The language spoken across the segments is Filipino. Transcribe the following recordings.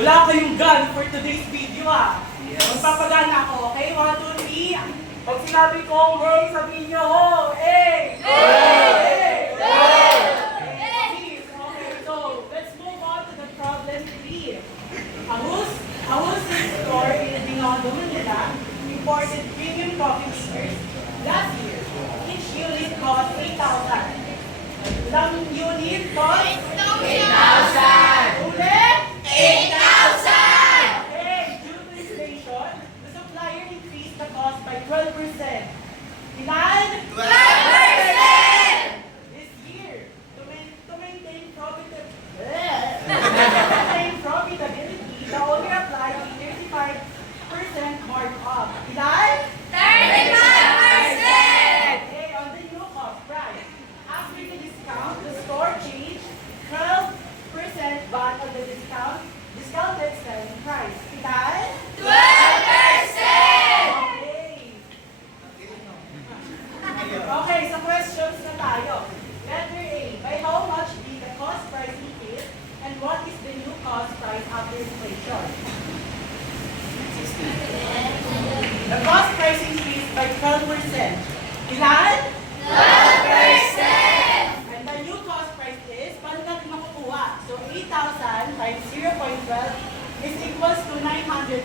Wala kayong gun for today's video Yes. Magpapagana ako, okay? 1, 2, 3. Pag sinabi kong hey, sabihin nyo ho! Hey! Hey! Hey! Hey! Okay, so let's move on to the problem 3. A wholesale store in Binondo, Manila imported premium coffee makers last year. Each unit cost 8,000. Ilang unit cost? 8,000! Ulit? 8,000! Okay, due to inflation, the supplier increased the cost by 12%. Ilan? 12%! This year, to maintain profitability, the owner applied a 35% markup. Ilan? 35%! Okay, on the new cost price. After the discount, the store changed 12% VAT on the discounted selling price. Ilan? 12%! Okay, so questions na tayo. Letter A, by how much did the cost price increase and what is the new cost price after inflation? The cost price increased by 12%. Ilan? 12%! And the new cost price is, paano natin makukuha? So 8,000 times 0.12 is equals to 960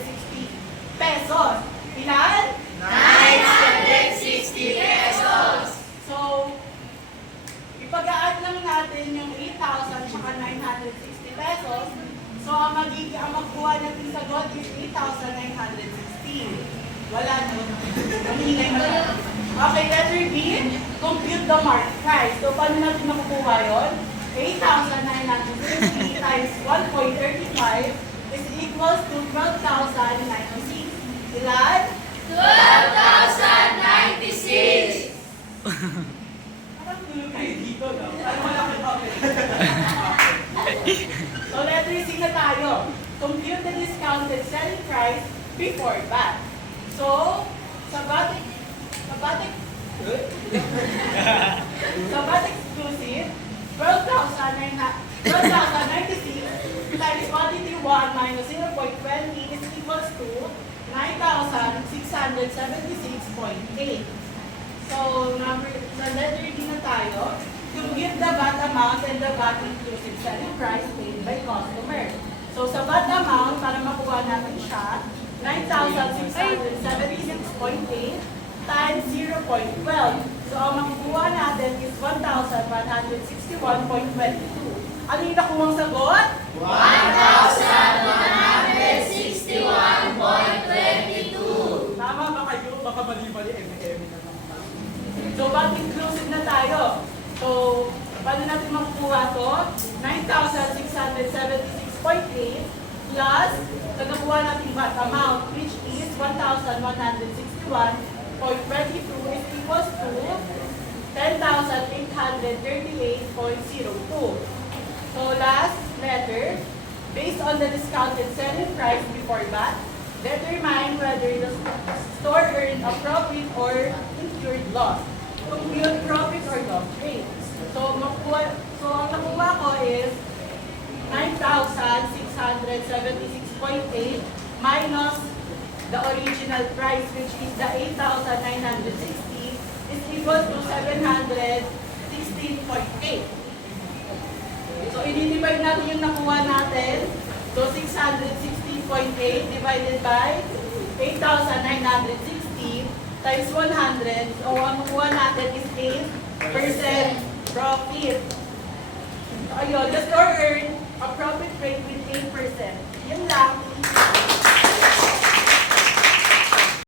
pesos. Ilan? 960 pesos! So, ipag-add lang natin yung 8,000 tsaka 960 pesos. So, ang magkuha natin sagot is 8,960. Wala no? Mahinay na lang. Okay, letter B, compute the market price. So, paano natin makukuha yun? 8,960 times 1.35 is equals to 12,906. Ilan? 12,096! Parang tulog kayo dito, no? Parang wala kayo okay. So, letter C na tayo. Compute the discounted selling price before VAT. So, sa VAT exclusive, 12,096 times quantity 1 minus 0.20 is equals to 9,676.8. So, sa letter D na tayo, compute the VAT amount and the VAT inclusive selling price paid by customer. So, sa VAT amount, para makuha natin siya, 9,676.8 times 0.12. So, ang makukuha natin is 1,161.22. Ano yung nakuhang sagot? 1,161.22! Tama ba kayo? Baka mali-mali, eme-eme na naman. So, VAT inclusive na tayo. So, paano natin makukuha to? 9,676.8 plus, so nakuha natin VAT amount, which is 1,161.22 is equals to 10,838.02. So, last letter, based on the discounted selling price before VAT, determine whether the store earned a profit or incurred loss. Compute profit or loss rate. So, ang nakuha ko is 9,676.8 minus the original price, which is the 8,960, is equal to 716.8. So, i-divide natin yung nakuha natin. So, 616.8 divided by 8,960 times 100. So, ang nakuha natin is 8% profit. So, ayun, the store earned a profit rate with 8%. Yun lang.